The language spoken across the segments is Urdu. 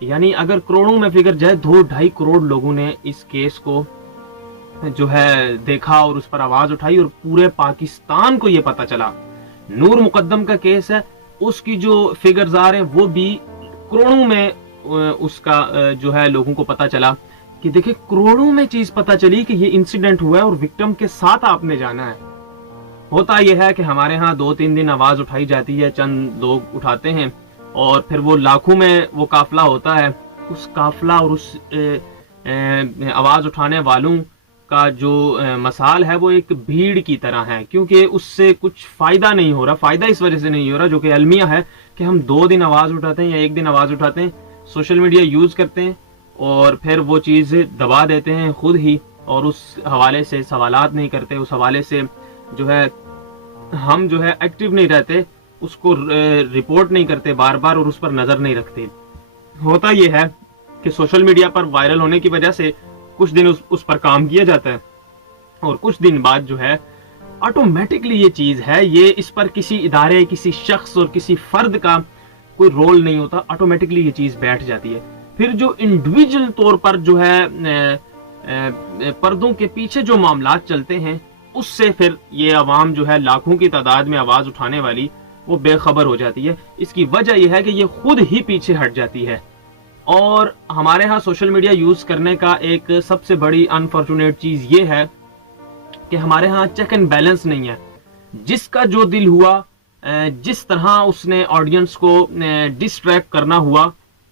یعنی اگر کروڑوں میں فگر جائے 2-2.5 کروڑ لوگوں نے اس کیس کو جو ہے دیکھا اور اس پر آواز اٹھائی اور پورے پاکستان کو یہ پتا چلا. نور مقدم کا کیس ہے, اس کی جو فگرز آ رہے ہیں وہ بھی کروڑوں میں اس کا جو ہے لوگوں کو پتا چلا کہ دیکھیں کروڑوں میں چیز پتا چلی کہ یہ انسیڈنٹ ہوا ہے اور وکٹم کے ساتھ آپ نے جانا ہے. ہوتا یہ ہے کہ ہمارے ہاں 2-3 دن آواز اٹھائی جاتی ہے, چند لوگ اٹھاتے ہیں اور پھر وہ لاکھوں میں وہ قافلہ ہوتا ہے. اس قافلہ اور اس آواز اٹھانے والوں کا جو مثال ہے وہ ایک بھیڑ کی طرح ہے, کیونکہ اس سے کچھ فائدہ نہیں ہو رہا. فائدہ اس وجہ سے نہیں ہو رہا جو کہ المیہ ہے کہ ہم 2 دن آواز اٹھاتے ہیں یا 1 دن آواز اٹھاتے ہیں, سوشل میڈیا یوز کرتے ہیں اور پھر وہ چیز دبا دیتے ہیں خود ہی, اور اس حوالے سے سوالات نہیں کرتے, اس حوالے سے جو ہے ہم جو ہے ایکٹیو نہیں رہتے, اس کو رپورٹ نہیں کرتے بار بار اور اس پر نظر نہیں رکھتے. ہوتا یہ ہے کہ سوشل میڈیا پر وائرل ہونے کی وجہ سے کچھ دن اس پر کام کیا جاتا ہے اور کچھ دن بعد جو ہے آٹومیٹکلی یہ چیز ہے, یہ اس پر کسی ادارے, کسی شخص اور کسی فرد کا کوئی رول نہیں ہوتا, آٹومیٹکلی یہ چیز بیٹھ جاتی ہے. پھر جو انڈیویجول طور پر جو ہے پردوں کے پیچھے جو معاملات چلتے ہیں اس سے پھر یہ عوام جو ہے لاکھوں کی تعداد میں آواز اٹھانے والی وہ بے خبر ہو جاتی ہے. اس کی وجہ یہ ہے کہ یہ خود ہی پیچھے ہٹ جاتی ہے. اور ہمارے ہاں سوشل میڈیا یوز کرنے کا ایک سب سے بڑی انفارچونیٹ چیز یہ ہے کہ ہمارے ہاں چیک اینڈ بیلنس نہیں ہے. جس کا جو دل ہوا, جس طرح اس نے آڈینس کو ڈسٹریکٹ کرنا ہوا,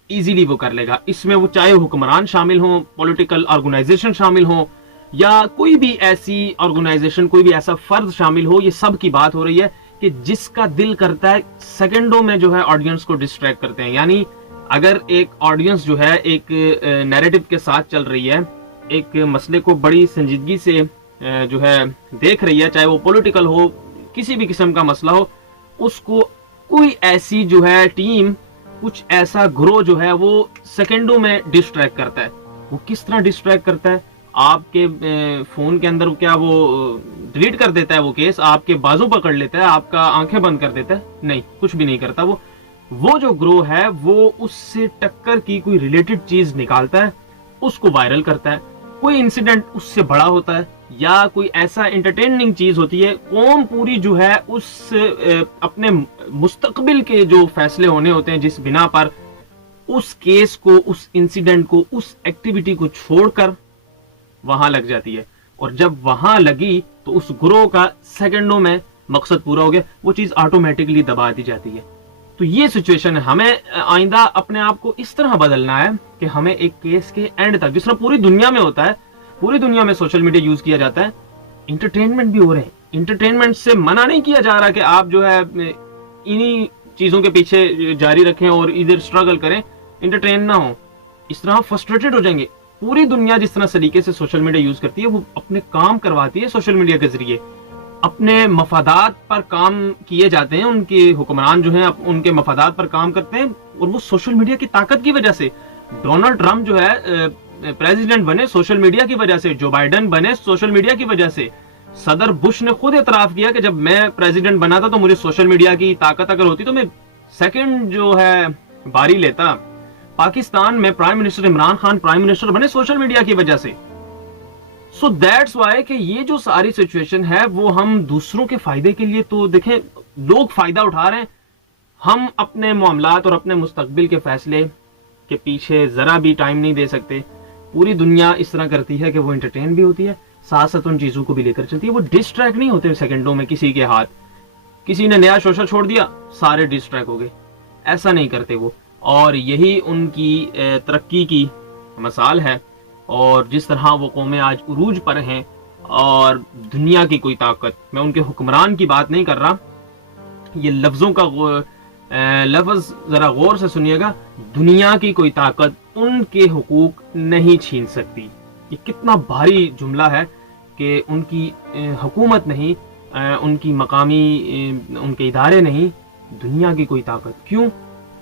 ایزیلی وہ کر لے گا. اس میں وہ چاہے حکمران شامل ہوں, پولیٹیکل آرگنائزیشن شامل ہوں یا کوئی بھی ایسی آرگنائزیشن, کوئی بھی ایسا فرد شامل ہو, یہ سب کی بات ہو رہی ہے کہ جس کا دل کرتا ہے سیکنڈوں میں جو ہے آڈینس کو ڈسٹریکٹ کرتے ہیں. یعنی اگر ایک آڈینس جو ہے ایک نیریٹو کے ساتھ چل رہی ہے, ایک مسئلے کو بڑی سنجیدگی سے جو ہے دیکھ رہی ہے, چاہے وہ پولیٹیکل ہو, کسی بھی قسم کا مسئلہ ہو, اس کو کوئی ایسی جو ہے ٹیم, کچھ ایسا گروہ جو ہے وہ سیکنڈوں میں ڈسٹریکٹ کرتا ہے. وہ کس طرح ڈسٹریکٹ کرتا ہے؟ آپ کے فون کے اندر کیا وہ ڈیلیٹ کر دیتا ہے وہ کیس, آپ کے بازو پکڑ لیتا ہے, آپ کا آنکھیں بند کر دیتا ہے؟ نہیں, کچھ بھی نہیں کرتا. وہ جو گروہ ہے وہ اس سے ٹکر کی کوئی ریلیٹڈ چیز نکالتا ہے, اس کو وائرل کرتا ہے. کوئی انسیڈنٹ اس سے بڑا ہوتا ہے یا کوئی ایسا انٹرٹیننگ چیز ہوتی ہے, قوم پوری جو ہے اس اپنے مستقبل کے جو فیصلے ہونے ہوتے ہیں جس بنا پر اس کیس کو, اس انسیڈنٹ کو, اس ایکٹیویٹی کو چھوڑ کر وہاں لگ جاتی ہے. اور جب وہاں لگی تو اس گروہ کا سیکنڈوں میں مقصد پورا ہو گیا, وہ چیز آٹومیٹکلی دبا دی جاتی ہے. تو یہ سچویشن ہے. ہمیں آئندہ اپنے آپ کو اس طرح بدلنا ہے کہ ہمیں ایک کیس کے اینڈ تک, جس طرح پوری دنیا میں ہوتا ہے, پوری دنیا میں سوشل میڈیا یوز کیا جاتا ہے, انٹرٹینمنٹ بھی ہو رہے ہیں. انٹرٹینمنٹ سے منع نہیں کیا جا رہا کہ آپ جو ہے انہی چیزوں کے پیچھے جاری رکھیں اور ادھر اسٹرگل کریں, انٹرٹین نہ ہو. اس طرح فرسٹریٹڈ ہو جائیں گے. پوری دنیا جس طرح سلیقے سے سوشل میڈیا یوز کرتی ہے, وہ اپنے کام کرواتی ہے سوشل میڈیا کے ذریعے, اپنے مفادات پر کام کیے جاتے ہیں. ان کے حکمران جو ہیں ان کے مفادات پر کام کرتے ہیں, اور وہ سوشل میڈیا کی طاقت کی وجہ سے. ڈونلڈ ٹرمپ جو ہے پریزیڈنٹ بنے سوشل میڈیا کی وجہ سے, جو بائیڈن بنے سوشل میڈیا کی وجہ سے. صدر بش نے خود اعتراف کیا کہ جب میں پریزیڈنٹ بنا تھا تو مجھے سوشل میڈیا کی طاقت اگر ہوتی تو میں سیکنڈ جو ہے باری لیتا. پاکستان میں prime minister Imran Khan prime minister بنے سوشل میڈیا کی وجہ سے. سو دیٹس وائی کہ یہ جو ساری سچویشن ہے وہ ہم دوسروں کے فائدے کے لیے, تو دیکھیں لوگ فائدہ اٹھا رہے ہیں, ہم اپنے معاملات اور اپنے مستقبل کے فیصلے کے پیچھے ذرا بھی ٹائم نہیں دے سکتے. پوری دنیا اس طرح کرتی ہے کہ وہ انٹرٹین بھی ہوتی ہے, ساتھ ساتھ ان چیزوں کو بھی لے کر چلتی ہے. وہ ڈسٹریکٹ نہیں ہوتے سیکنڈوں میں. کسی کے ہاتھ, کسی نے نیا شوشل چھوڑ دیا, سارے ڈسٹریکٹ ہو گئے. ایسا نہیں کرتے وہ, اور یہی ان کی ترقی کی مثال ہے. اور جس طرح وہ قومیں آج عروج پر ہیں, اور دنیا کی کوئی طاقت, میں ان کے حکمران کی بات نہیں کر رہا, یہ لفظوں کا لفظ ذرا غور سے سنیے گا, دنیا کی کوئی طاقت ان کے حقوق نہیں چھین سکتی. یہ کتنا بھاری جملہ ہے کہ ان کی حکومت نہیں, ان کی مقامی ان کے ادارے نہیں, دنیا کی کوئی طاقت. کیوں؟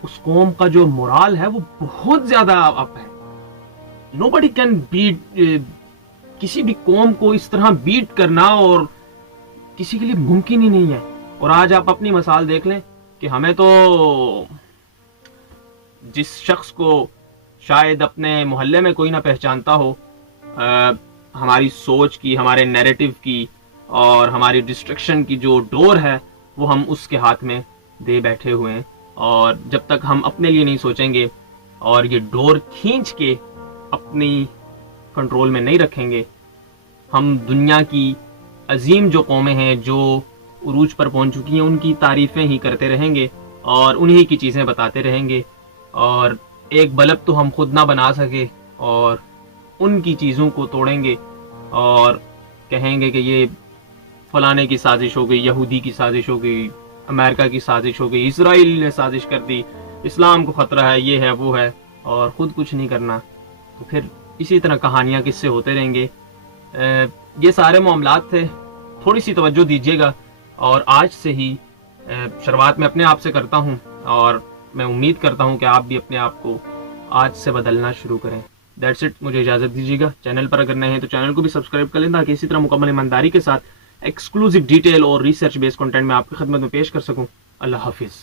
اس قوم کا جو مورال ہے وہ بہت زیادہ اپ ہے. nobody can beat, کسی بھی قوم کو اس طرح بیٹ کرنا اور کسی کے لیے ممکن ہی نہیں ہے. اور آج آپ اپنی مثال دیکھ لیں کہ ہمیں تو جس شخص کو شاید اپنے محلے میں کوئی نہ پہچانتا ہو ہماری سوچ کی، ہمارے نیریٹو کی اور ہماری ڈسٹرکشن کی جو ڈور ہے وہ ہم اس کے ہاتھ میں دے بیٹھے ہوئے ہیں. اور جب تک ہم اپنے لیے نہیں سوچیں گے اور یہ ڈور کھینچ کے اپنی کنٹرول میں نہیں رکھیں گے، ہم دنیا کی عظیم جو قومیں ہیں جو عروج پر پہنچ چکی ہیں ان کی تعریفیں ہی کرتے رہیں گے اور انہی کی چیزیں بتاتے رہیں گے. اور ایک بلب تو ہم خود نہ بنا سکے اور ان کی چیزوں کو توڑیں گے اور کہیں گے کہ یہ فلانے کی سازش ہو گئی، یہودی کی سازش ہو گئی، امریکہ کی سازش ہو گئی، اسرائیل نے سازش کر دی، اسلام کو خطرہ ہے، یہ ہے وہ ہے، اور خود کچھ نہیں کرنا. تو پھر اسی طرح کہانیاں کس سے ہوتے رہیں گے. یہ سارے معاملات تھے، تھوڑی سی توجہ دیجیے گا. اور آج سے ہی شروعات میں اپنے آپ سے کرتا ہوں اور میں امید کرتا ہوں کہ آپ بھی اپنے آپ کو آج سے بدلنا شروع کریں. دیٹس اٹ، مجھے اجازت دیجیے گا. چینل پر اگر نئے ہیں تو چینل کو بھی سبسکرائب کر لیں تاکہ اسی طرح مکمل ایمانداری کے ساتھ ایکسکلوزیو ڈیٹیل اور ریسرچ بیس کنٹینٹ میں آپ کی خدمت میں پیش کر سکوں. اللہ حافظ.